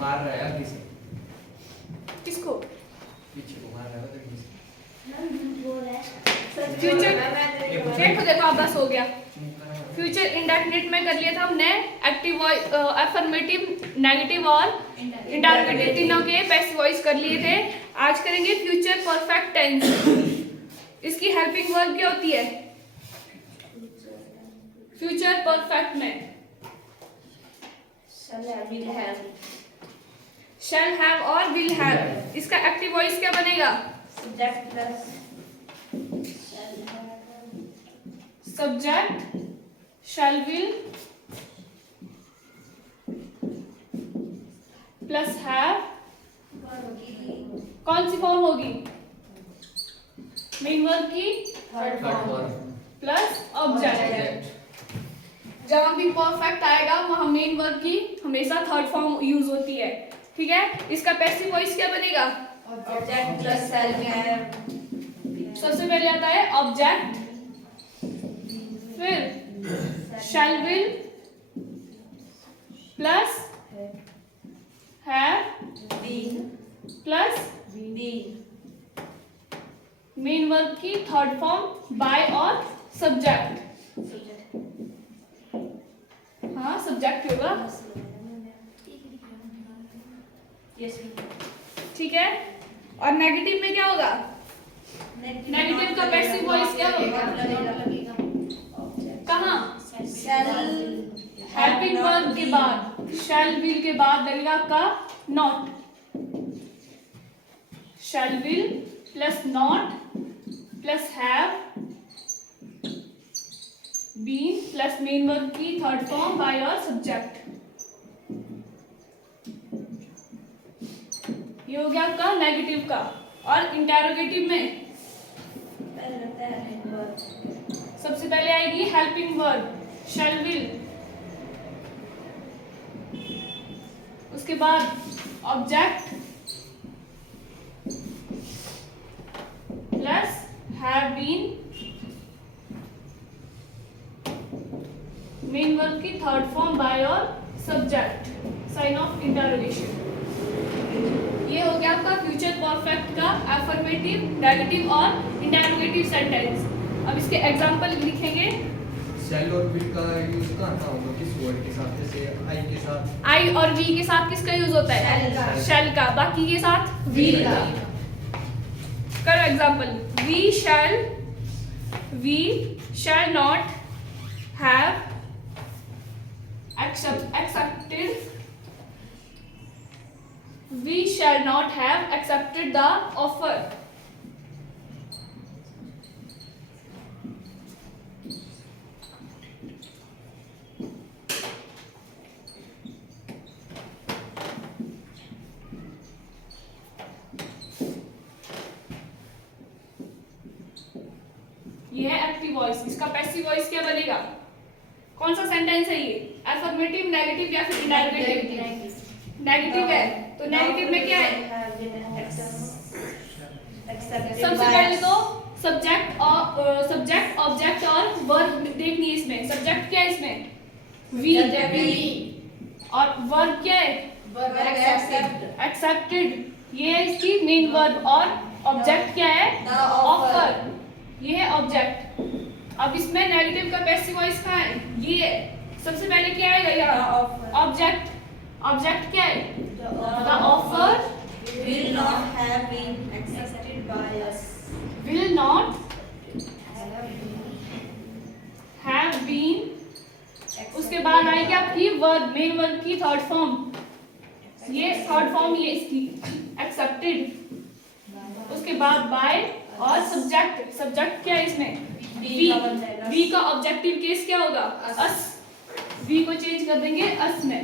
मार रहा है अभी से। किसको? पीछे को मार रहा है अभी से। फ्यूचर देखो देखो अब बस हो गया। फ्यूचर इंडेफिनिट में कर लिया था हमने एक्टिव वॉइस, अफर्मेटिव, नेगेटिव और इंटरोगेटिव, तीनों के पैसिव वॉइस कर लिए थे। आज करेंगे फ्यूचर परफेक्ट टेंस। इसकी हेल्पिंग वर्ब क्या होती है फ्यूचर परफेक्ट में? शैल हैव और विल हैव। इसका एक्टिव वॉइस क्या बनेगा? Subject shell will plus have. कौन सी फॉर्म होगी? मेन वर्ब की थर्ड फॉर्म प्लस ऑब्जेक्ट। जहां भी परफेक्ट आएगा वहां मेन वर्ब की हमेशा थर्ड फॉर्म यूज होती है। ठीक है, इसका पैसिव वॉइस क्या बनेगा? Object plus shall have. सबसे पहले आता है ऑब्जेक्ट, फिर शैल will plus have plus main verb की थर्ड फॉर्म बाय और सब्जेक्ट। हाँ सब्जेक्ट होगा। ठीक है, और नेगेटिव में क्या होगा? नेगेटिव का पैसिव वॉइस क्या होगा? कहाँ? हेल्पिंग वर्ब के बाद शैल विल के बाद लगेगा आपका not. Shall will plus not plus have been plus main verb की थर्ड फॉर्म बाय और सब्जेक्ट। ये हो गया आपका नेगेटिव का। और इंटेरोगेटिव में सबसे पहले आएगी हेल्पिंग वर्ब शैल विल, उसके बाद object plus have been main verb की थर्ड फॉर्म बाय और सब्जेक्ट साइन ऑफ इंटरोगेशन। ये हो गया आपका फ्यूचर परफेक्ट का अफर्मेटिव, नेगेटिव और इंटरोगेटिव सेंटेंस। अब इसके एग्जांपल लिखेंगे। शैल और विल का यूज कहाँ कहाँ होगा? किस वर्ड के साथ? जैसे आई के साथ। आई और वी के साथ किसका यूज होता है? शैल का। बाकी के साथ विल का। करो example. We shall not have accepted we shall not have accepted the offer। ये है एक्टिव वॉइस। इसका पैसिव वॉइस क्या बनेगा? कौन सा सेंटेंस है ये? अफर्मेटिव, नेगेटिव या फिर इंटरोगेटिव? नेगेटिव है, तो नेगेटिव में क्या है? सबसे पहले तो सब्जेक्ट ऑब्जेक्ट और वर्ब देखनी है। इसमें सब्जेक्ट क्या है? इसमें वी। और वर्ब क्या है? एक्सेप्टेड। ये है इसकी मेन वर्ब। और ऑब्जेक्ट क्या है? ऑफर। ये है ऑब्जेक्ट। अब इसमें नेगेटिव का पैसिव वॉइस कहाँ है? ये सबसे पहले क्या आएगा यहाँ? ऑब्जेक्ट। ऑब्जेक्ट क्या है? The offer will not have been accepted by us। will not have been। उसके बाद आएगी आपकी वर्ब, मेन वर्ब की थर्ड फॉर्म। ये थर्ड फॉर्म ये इसकी एक्सेप्टेड। उसके बाद बाय और सब्जेक्ट। सब्जेक्ट क्या है इसमें? वी का ऑब्जेक्टिव केस क्या होगा? अस। वी को चेंज कर देंगे अस में।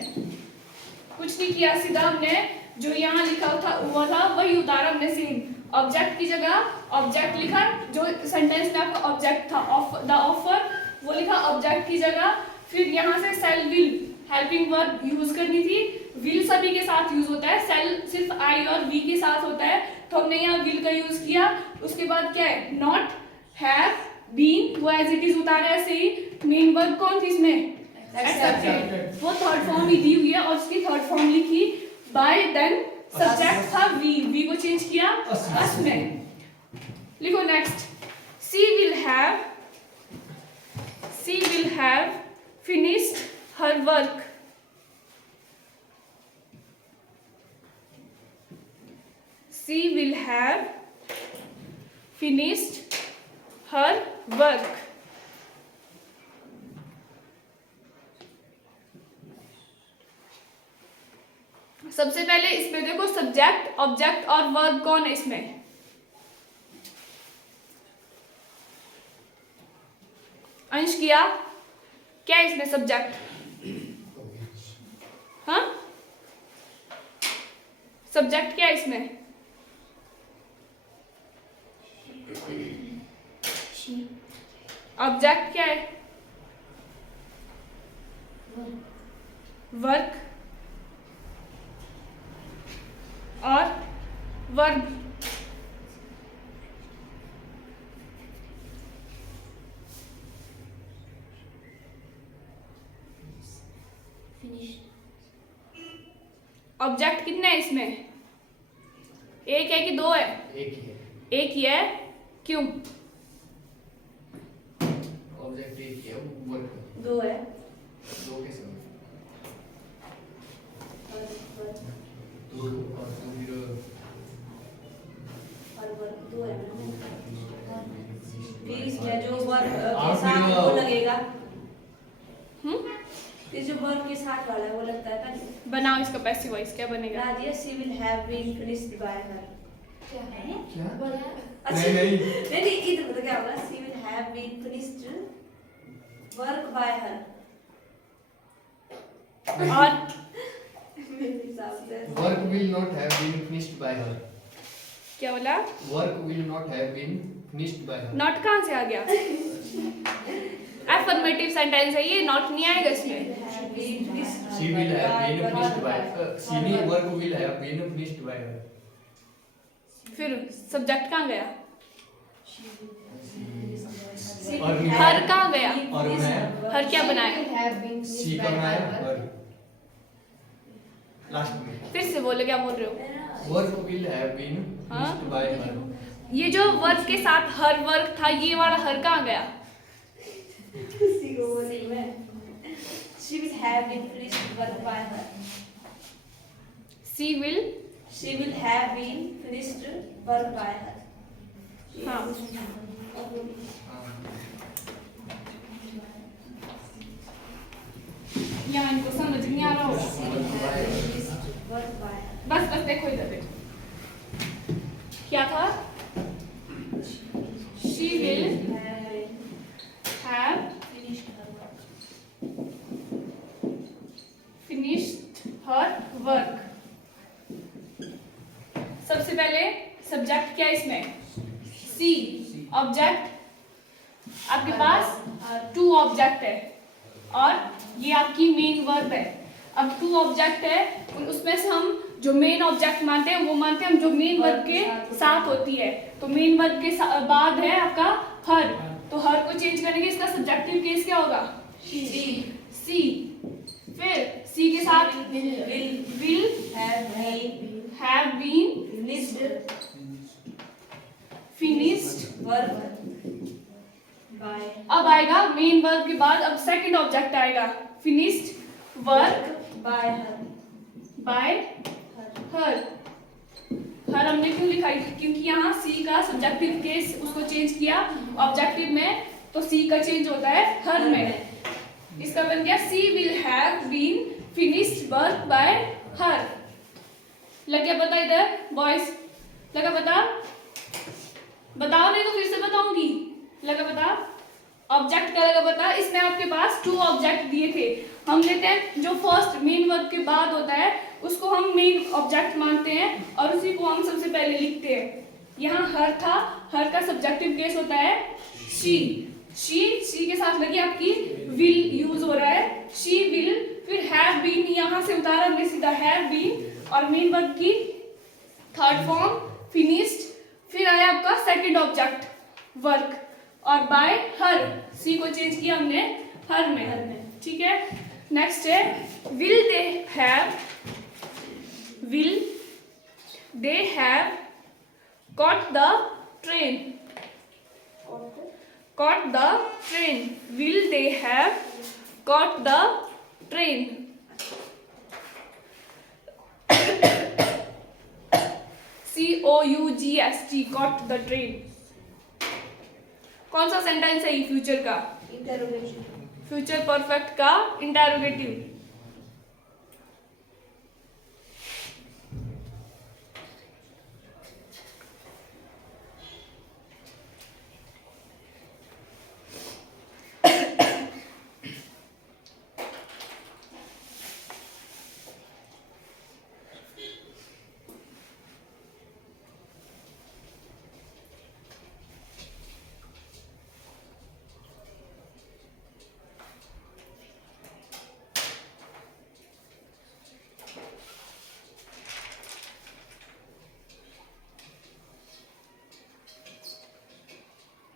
कुछ नहीं किया, सीधा हमने जो यहाँ लिखा हुआ था वही उतारा हमने सेम। ऑब्जेक्ट की जगह ऑब्जेक्ट लिखा, जो सेंटेंस में आपका ऑब्जेक्ट था द ऑफर वो लिखा ऑब्जेक्ट की जगह। फिर यहाँ से shall will helping verb use करनी थी। विल सभी के साथ यूज होता है, सेल सिर्फ आई और वी के साथ होता है, तो हमने यहाँ विल का यूज किया। उसके बाद क्या है? नॉट हैव बीन, वो एज इट इज उतारा ऐसे ही। मेन वर्ब कौन थी इसमें? एक्सेप्टेड, वो थर्ड फॉर्म ही दी हुई है और उसकी थर्ड फॉर्म लिखी। बाय देन सब्जेक्ट था वी को चेंज किया अस अस में। लिखो next, she will have finished her work. She will have finished her work. सबसे पहले इसमें देखो सब्जेक्ट, ऑब्जेक्ट और वर्ब कौन है इसमें? अंश किया क्या है इसमें सब्जेक्ट? हाँ, सब्जेक्ट क्या है इसमें? ऑब्जेक्ट क्या है? वर्क और वर्ब। ऑब्जेक्ट कितने हैं इसमें? एक है कि दो है? एक ही है। एक ही है, क्यों? ऑब्जेक्ट एक ही है, वर्क दो है। दो के साथ दो और तो दो है। फिर इसमें जो वर्क के आप साथ फिर वो लगेगा, हम्म, फिर जो वर्क के साथ वाला है वो लगता है पहले। बनाओ इसका पैसिव वॉइस, क्या बनेगा? राधिया she will have been finished by her. क्या? अच्छा नहीं। नहीं इधर पता क्या होगा, she will have been finished work by her. और मेरे हिसाब से work will not have been finished by her. क्या बोला? Work will not have been finished by her. Not कहाँ से आ गया? अफर्मेटिव सेंटेंस है ये, नॉट नहीं आएगा इसमें। She will have been finished by she ने work will have been finished by her। फिर सब्जेक्ट कहाँ गया? और हर कहाँ गया? और बनाया हर क्या बनाया? she का बनाया और लास्ट में फिर से बोलो, क्या बोल रहे हो? work will have been हाँ? finished by her। ये जो वर्क के साथ हर वर्क था, ये वाला हर कहाँ गया? किसी को बोली मैं, she will have been finished work by her। She will have been finished work by her। हाँ, यहाँ इनको समझ नहीं आ रहा होगा। वर्क बाय हर। बस बस देखो इधर देखो, क्या था? She will have finished her work. सबसे पहले सब्जेक्ट क्या है इसमें? सी। ऑब्जेक्ट आपके पास टू ऑब्जेक्ट है और ये आपकी मेन वर्ब है। अब टू ऑब्जेक्ट है, उसमें से हम जो मेन ऑब्जेक्ट मानते हैं वो मानते हैं हम जो मेन वर्ब के साथ होती है। तो मेन वर्ब के बाद है आपका हर, तो हर को चेंज करेंगे, इसका सब्जेक्टिव केस क्या होगा? सी। फिर सी के साथ will have been finished work by. अब आएगा मेन वर्ब के बाद, अब सेकंड ऑब्जेक्ट आएगा, finished work by her. By her. Her हमने क्यों लिखा है? क्योंकि यहाँ सी का सब्जेक्टिव केस उसको चेंज किया ऑब्जेक्टिव में, तो सी का चेंज होता है हर में। इसका बन गया she will have been finished work by her. लग गया पता इधर बॉयज? लगा पता? बताओ, नहीं तो फिर से बताऊंगी। लगा पता? ऑब्जेक्ट का लगा पता? इसमें आपके पास टू ऑब्जेक्ट दिए थे, हम लेते हैं जो फर्स्ट मेन वर्ब के बाद होता है उसको हम मेन ऑब्जेक्ट मानते हैं और उसी को हम सबसे पहले लिखते हैं। यहाँ हर था, हर का सब्जेक्टिव केस होता है शी। शी के साथ लगी आपकी विल यूज हो रहा है, शी विल। फिर हैव बीन यहाँ से उतारा हमने सीधा हैव बीन, और मेन वर्ब की थर्ड फॉर्म फिनिश्ड। फिर आया आपका सेकंड ऑब्जेक्ट वर्क, और बाय हर सी को चेंज किया हमने हर में। ठीक है, नेक्स्ट है will will they have caught the train? Caught the train. Will they have caught the train? COUGST, caught the train. कौन सा सेंटेंस है ये फ्यूचर का? Interrogation. फ्यूचर परफेक्ट का इंटरोगेटिव.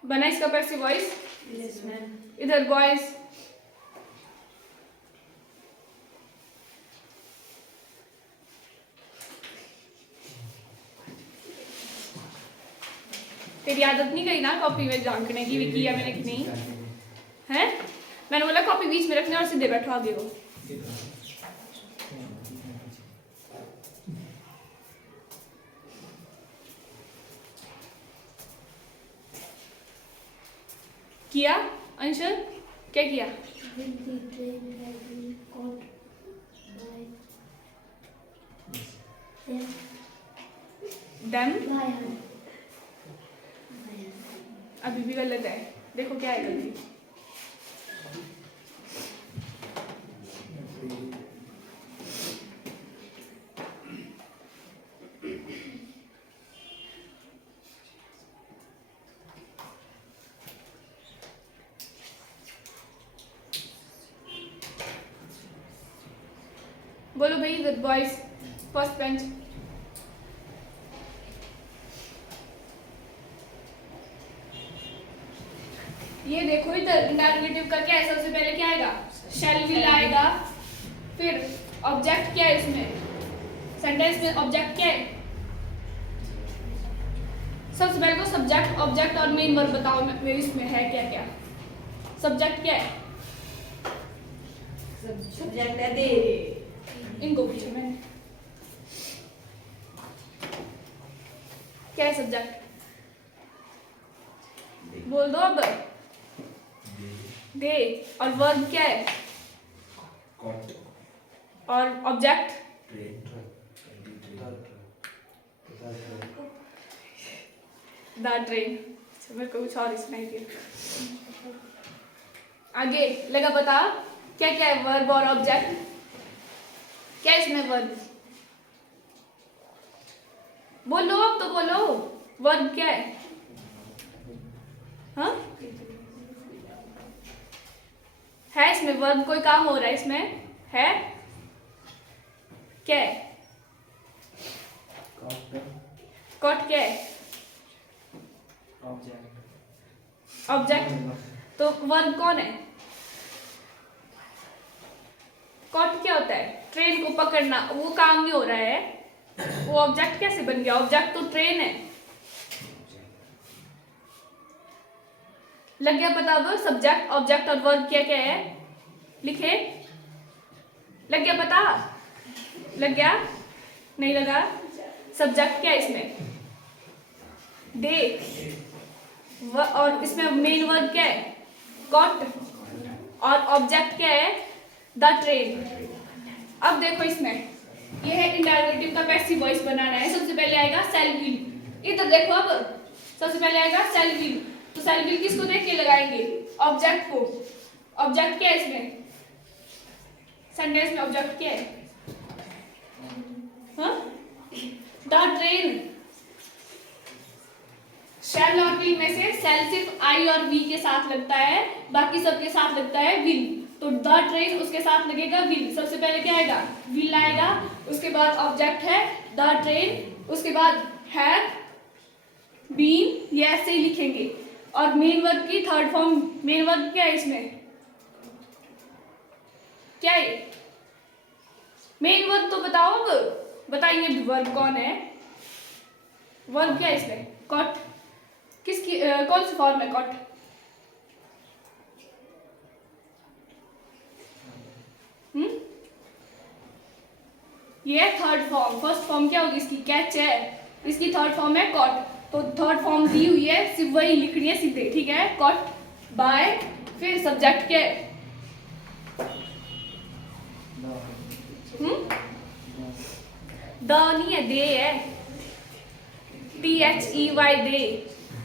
बना इसका पैसिव वॉइस. Yes, ma'am. इधर बॉयज. तेरी आदत नहीं गई ना कॉपी में झांकने की, भी किया मैंने कि नहीं है? मैंने बोला कॉपी बीच में रखने और सीधे बैठवा दे वो. किया अंशल, क्या किया? Will the train have been caught by Them. by hand? अभी भी गलत है. देखो क्या है गलती. बोलो भाई इधर बॉयज फर्स्ट बेंच. ये देखो इधर इंटरोगेटिव का क्या है? सबसे पहले क्या आएगा? शैल विल आएगा. फिर ऑब्जेक्ट क्या है इसमें? सेंटेंस में ऑब्जेक्ट क्या है? सबसे पहले तो सब्जेक्ट, ऑब्जेक्ट और मेन वर्ब बताओ मेरे इसमें है क्या क्या? सब्जेक्ट क्या है? Subject है दे. इनको पूछो मैंने. क्या है सब्जेक्ट? बोल दो अब. दे. और वर्ब क्या है? और ऑब्जेक्ट? The train. मेरे को कुछ और सुनाई दिया. आगे लगा बता क्या क्या है वर्ब और ऑब्जेक्ट? क्या है इसमें वर्ब? बोलो अब तो बोलो. वर्ब क्या है? हाँ है इसमें वर्ब? कोई काम हो रहा है इसमें? है क्या है? कॉट क्या है? ऑब्जेक्ट. तो वर्ब कौन है? कॉट क्या होता है? ट्रेन को पकड़ना. वो काम नहीं हो रहा है. वो ऑब्जेक्ट कैसे बन गया? ऑब्जेक्ट तो ट्रेन है. लग गया पता? दो सब्जेक्ट, ऑब्जेक्ट और वर्ब क्या क्या है लिखे. लग गया पता? लग गया? नहीं लगा? सब्जेक्ट क्या है इसमें? दे. और इसमें मेन वर्ब क्या है? कॉट. और ऑब्जेक्ट क्या है? The train. अब देखो इसमें ये है इंटरोगेटिव का पैसिव वॉइस बनाना है. सबसे पहले आएगा शैल विल. इधर देखो अब सबसे पहले आएगा शैल विल. तो शैल विल किसको देख के लगाएंगे? ऑब्जेक्ट को. ऑब्जेक्ट क्या है इसमें? सेंटेंस में ऑब्जेक्ट क्या है? हाँ द ट्रेन. शैल और विल में से शैल सिर्फ आई और वी के साथ लगता है, बाकी सबके साथ लगता है विल. तो द ट्रेन उसके साथ लगेगा विल. सबसे पहले क्या आएगा? विल आएगा. उसके बाद ऑब्जेक्ट है द ट्रेन. उसके बाद हैव बीन. ये ऐसे ही लिखेंगे. और मेन वर्ब की थर्ड फॉर्म. मेन वर्ब क्या है इसमें? क्या है मेन वर्ब? तो बताओ अब. बताइए वर्ब कौन है? वर्ब क्या है इसमें? कॉट। किसकी कौन सी फॉर्म है कॉट? ये है थर्ड फॉर्म। फर्स्ट फॉर्म क्या होगी इसकी? कैच है। इसकी थर्ड फॉर्म है कॉट। तो थर्ड फॉर्म दी हुई है, सिर्फ वही लिखनी है सीधे, ठीक है? कॉट बाय, फिर सब्जेक्ट क्या है? द नहीं है, दे है। THEY दे।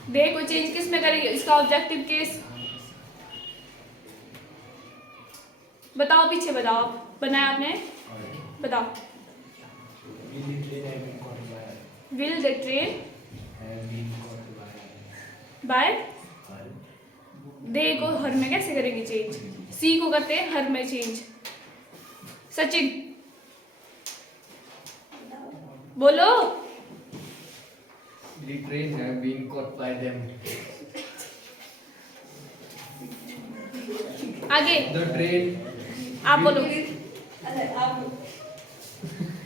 दे को चेंज किस में करेंगे? इसका ऑब्जेक्टिव केस बताओ, पीछे बताओ। आप बनाया आपने, बताओ। Will the train बाय दे को हर में कैसे करेंगे चेंज? सी को करते हैं हर में चेंज। सचिन बोलो। The train have been caught by them. आगे The train आप बोलो। अरे आप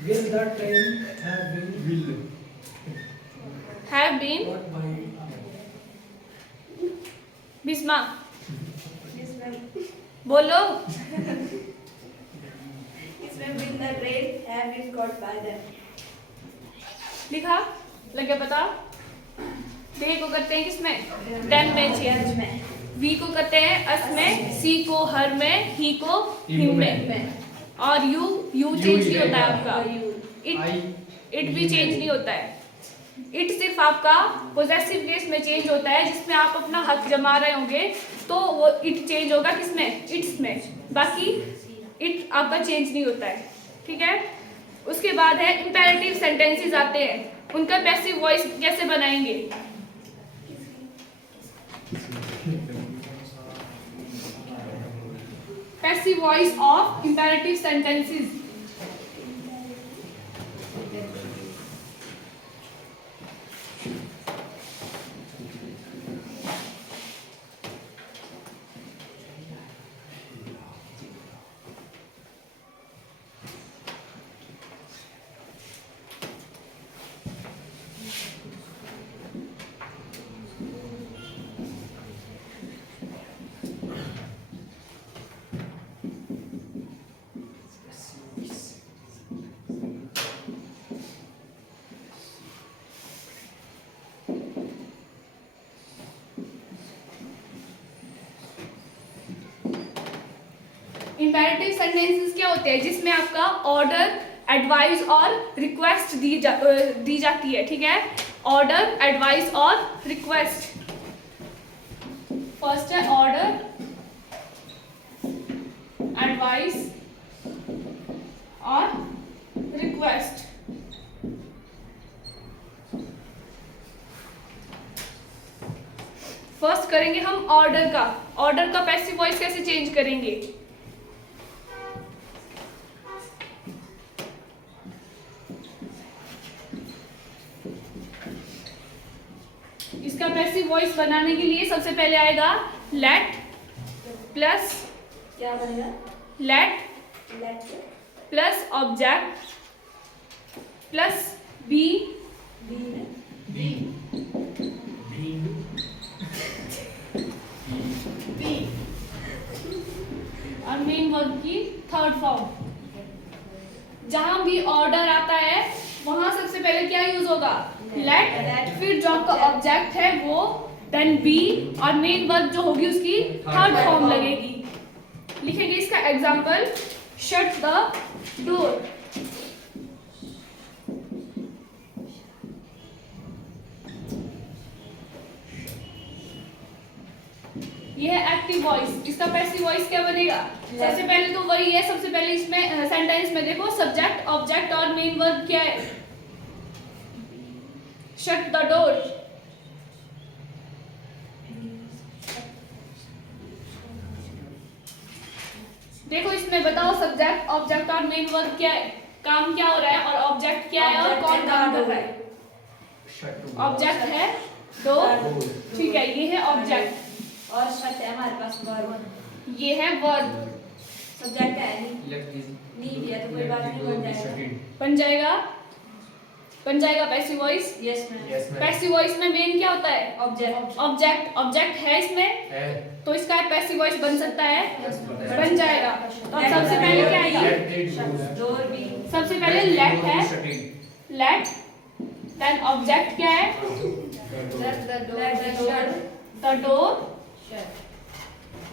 will the train have been Have been caught by Bisma इसमें बोलो। will the train have been caught by them. लिखा लगे पता? दे को करते हैं किसमें? टेन में चेंज। में वी को करते हैं अस में, सी को हर में, ही को हिम में, और यू चेंज नहीं होता है आपका। इट भी चेंज नहीं होता है। इट सिर्फ आपका पोजेसिव केस में चेंज होता है, जिसमें आप अपना हक जमा रहे होंगे तो वो इट चेंज होगा किसमें? इट्स में। बाकी इट आपका चेंज नहीं होता है, ठीक है? उसके बाद है इंपेरेटिव सेंटेंसेस आते हैं, उनका पैसिव वॉइस कैसे बनाएंगे? Passive voice of imperative sentences. Imperative sentences क्या होते हैं? जिसमें आपका ऑर्डर, एडवाइस और रिक्वेस्ट दी जाती है, ठीक है? ऑर्डर, एडवाइस और रिक्वेस्ट। फर्स्ट है ऑर्डर, एडवाइस और रिक्वेस्ट। फर्स्ट करेंगे हम ऑर्डर का। ऑर्डर का पैसिव वॉइस कैसे चेंज करेंगे? इसका पैसिव वॉइस बनाने के लिए सबसे पहले आएगा लेट प्लस क्या बनेगा? Let let plus object plus be और मेन वर्ब की थर्ड फॉर्म। जहां भी ऑर्डर आता है वहां सबसे पहले क्या यूज होगा? लेट, फिर जो आपका ऑब्जेक्ट है वो, देन बी, और मेन वर्ब जो होगी उसकी थर्ड फॉर्म लगेगी। लिखेंगे इसका एग्जांपल, शट द डोर। ये है एक्टिव वॉइस। इसका पैसिव वॉइस क्या बनेगा? सबसे पहले तो वही है, सबसे पहले इसमें सेंटेंस में देखो सब्जेक्ट, ऑब्जेक्ट और मेन वर्ब क्या है? Shut the door. देखो इसमें बताओ सब्जेक्ट, ऑब्जेक्ट और मेन वर्ब क्या है, काम क्या हो रहा है, और ऑब्जेक्ट क्या है और कौन काम कर रहा है? ऑब्जेक्ट है डोर, ठीक है, ये है ऑब्जेक्ट और शट है हमारे पास वर्ब। ये है वर्ब। सब्जेक्ट है नहीं दिया तो कोई बात नहीं, बन जाएगा। बन जाएगा। बन जाएगा passive voice. Yes, ma'am. Yes ma'am passive voice में मेन क्या होता है? Object. ऑब्जेक्ट है इसमें, है तो इसका पैसिव वॉइस बन सकता है, Yes, ma'am. बन जाएगा। तो अब सबसे पहले क्या आएगा? Door be. सबसे पहले लेट है, लेट, देन ऑब्जेक्ट क्या है? Let the door. The door Shut.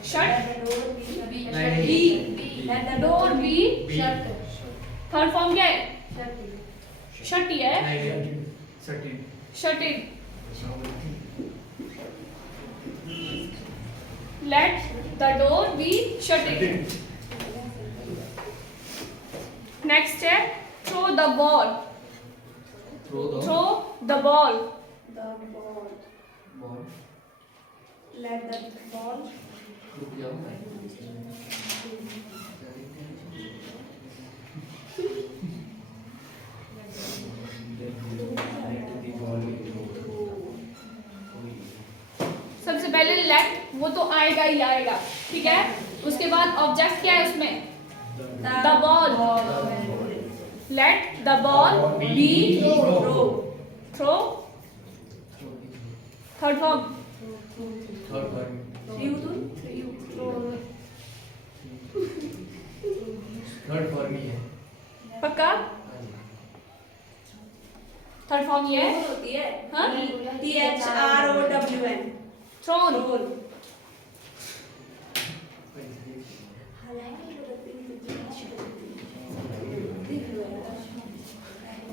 Shut, Let the door be. नहीं, Let the door be, Shut. Third form क्या है? Shut. शट ही है, नहीं certain shut it. Let the door be shut it. Next है throw the ball, throw the ball, The ball. Ball Let the ball. रुक जाओ सबसे पहले लेट, वो तो आएगा ही आएगा, ठीक है। उसके बाद ऑब्जेक्ट क्या है उसमें? The ball. Let the ball be throw, third form third form है पक्का? थर्ड फॉर्म ये है, होती है हाँ? THROWN. थ्रोन। Roll.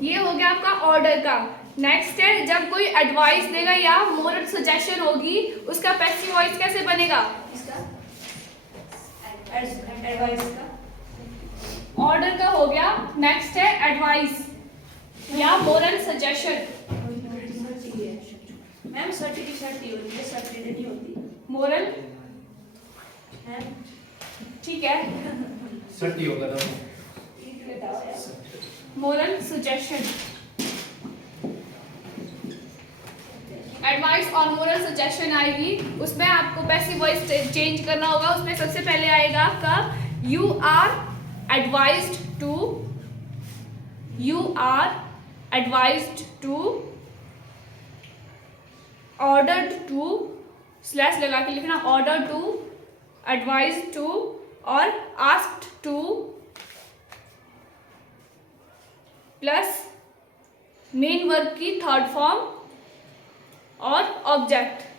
ये हो गया आपका ऑर्डर का। नेक्स्ट है जब कोई एडवाइस देगा या मोरल सजेशन होगी, उसका पैसिव वॉइस कैसे बनेगा? एडवाइस का. ऑर्डर का हो गया। नेक्स्ट है एडवाइस या मोरल सजेशन। मैम सर्टी की सर्टी होती है, सर्टी नहीं होती मोरल, है. ठीक है, सर्टी होगा तो ठीक बताओ यार. Moral suggestion. एडवाइस और मोरल सजेशन आएगी, उसमें आपको पैसिव वॉइस चेंज करना होगा। उसमें सबसे पहले आएगा आपका you are advised to, you are advised to, ordered to, slash लगा के लिखना, ऑर्डर टू, एडवाइज टू और asked to plus main verb की थर्ड फॉर्म और ऑब्जेक्ट।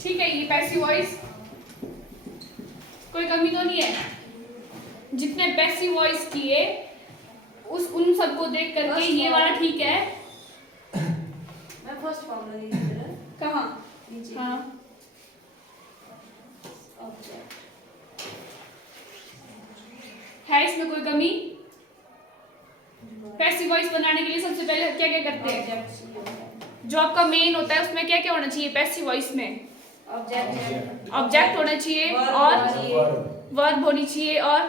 ठीक है, ये पैसिव वॉइस कोई कमी तो नहीं है। जितने पैसिव वॉइस किए उन सबको देख करके ये वाला ठीक है। मैं फर्स्ट फॉर्म लगी थी जरा कहाँ? नीचे. हाँ, ऑब्जेक्ट. है इसमें कोई कमी? पैसिव वॉइस बनाने के लिए सबसे पहले क्या क्या करते हैं? ऑब्जेक्ट. जो आपका मेन होता है उसमें क्या क्या होना चाहिए पैसिव वॉइस में? ऑब्जेक्ट. ऑब्जेक्ट होना चाहिए और वर्ब होनी चाहिए और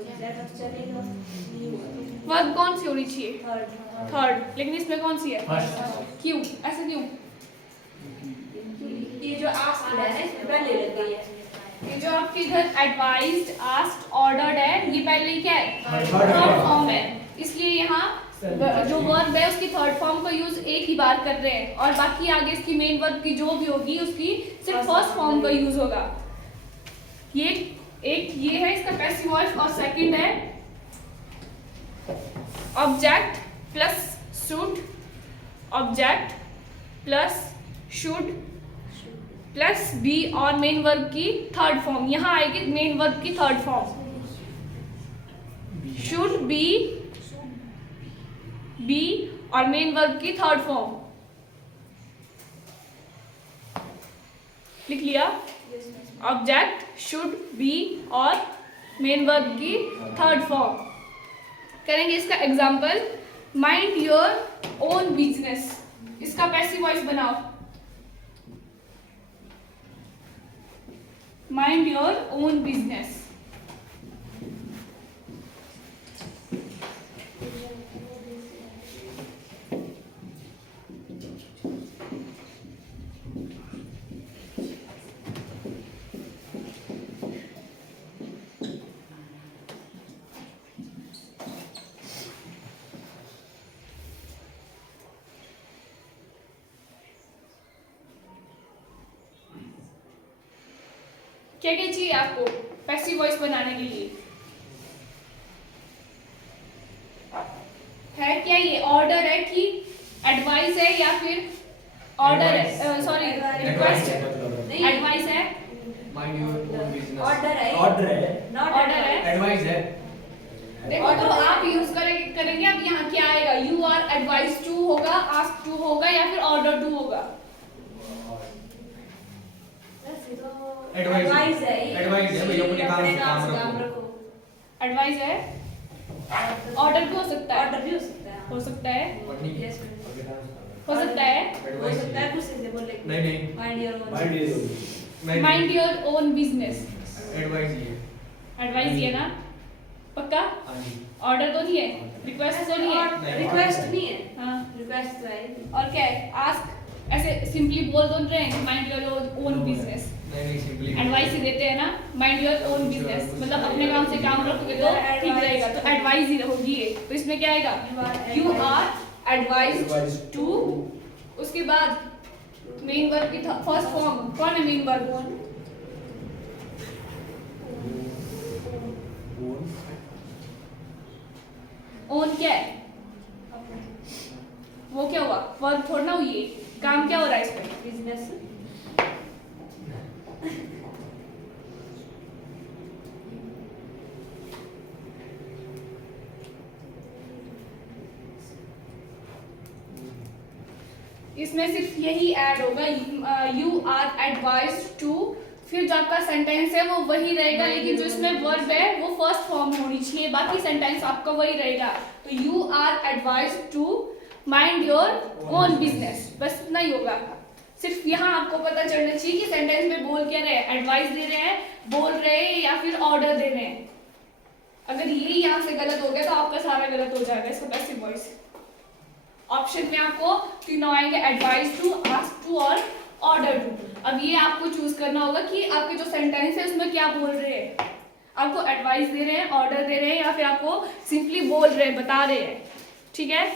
ऑब्जेक्ट चलेगा. वर्ब कौन सी होनी चाहिए? थर्ड. थर्ड। लेकिन इसमें कौन सी है? फर्स्ट क्यों? ऐसा क्यों? ये जो आस्क्ड है ना, इसमें पहले लग गई है. ये जो आपके इधर एडवाइज्ड, आस्क्ड, ऑर्डर्ड है, ये पहले ही क्या है? थर्ड थर्ड फॉर्म है। इसलिए यहाँ जो वर्ब है उसकी थर्ड फॉर्म का यूज एक ही बार कर रहे हैं और बाकी आगे इसकी मेन वर्ब की जो भी होगी उसकी सिर्फ फर्स्ट फॉर्म का यूज होगा। ये एक ये है इसका पैसिव वॉइस और सेकंड है object plus should, object plus should plus be और मेन वर्ब की थर्ड फॉर्म। यहाँ आएगी मेन वर्ब की third form, should be, be और मेन वर्ब की थर्ड फॉर्म। लिख लिया? ऑब्जेक्ट, शुड, बी और मेन वर्ब की थर्ड फॉर्म। करेंगे इसका example, mind your own business, इसका पैसिव वॉइस बनाओ, माइंड योर ओन बिजनेस। क्या क्या चाहिए आपको पैसिव वॉइस बनाने के लिए? है क्या ये ऑर्डर है कि एडवाइस है या फिर ऑर्डर है, सॉरी रिक्वेस्ट है, नहीं एडवाइस है, mind your own business, order है, ऑर्डर है, नॉट ऑर्डर है। एडवाइस है। देखो तो आप यूज करेंगे, अब यहाँ क्या आएगा, यू आर एडवाइस टू होगा, आस्क टू होगा या फिर ऑर्डर टू होगा? एडवाइस है, एडवाइस है, भाई अपने काम से काम रखो। एडवाइस है, ऑर्डर भी हो सकता है, ऑर्डर भी हो सकता है, हो सकता है, Yes, हो सकता है, हो सकता है, कुछ ऐसे बोले नहीं नहीं, mind your own, mind your नहीं mind your own business, advice ही है। एडवाइस ये ना पक्का? हाँ जी। ऑर्डर तो नहीं है, रिक्वेस्ट तो नहीं है, नहीं, रिक्वेस्ट नहीं है, हाँ रिक्वेस्ट तो है, और क्या है, आस्क, ऐसे सिंपली बोल दो रहे हैं माइंड योर ओन बिजनेस, नहीं नहीं, सिंपली एडवाइस ही देते हैं ना, माइंड योर ओन बिजनेस, मतलब अपने काम से काम रखोगे तो ठीक रहेगा, तो एडवाइस ही होगी ये। तो इसमें क्या आएगा, यू आर एडवाइज्ड टू, उसके बाद मेन वर्ब की फर्स्ट फॉर्म कौन है, मेन वर्ब ओन क्या है, वो क्या हुआ, वर्ब थोड़ा ना हुई है, काम क्या हो रहा है इसमें, बिजनेस, इसमें सिर्फ यही ऐड होगा, यू आर एडवाइज्ड टू, फिर जो आपका सेंटेंस है वो वही रहेगा, लेकिन जो इसमें वर्ब है वो फर्स्ट फॉर्म होनी चाहिए, बाकी सेंटेंस आपका वही रहेगा। तो you are advised to mind your own business, बस इतना ही होगा। सिर्फ यहाँ आपको पता चलना चाहिए कि सेंटेंस में बोल क्या रहे हैं, एडवाइस दे रहे हैं, बोल रहे हैं या फिर ऑर्डर दे रहे हैं। अगर ये यहाँ से गलत हो गया तो आपका सारा गलत हो जाएगा इसका पैसिव वॉइस। ऑप्शन में आपको तीनों आएंगे, एडवाइस टू, आस्क टू और ऑर्डर टू। अब ये आपको चूज करना होगा कि आपके जो सेंटेंस है उसमें क्या बोल रहे हैं, आपको एडवाइस दे रहे हैं, ऑर्डर दे रहे हैं या फिर आपको सिंपली बोल रहे हैं, बता रहे हैं। ठीक है,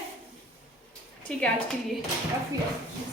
ठीक है, आज के लिए काफी है।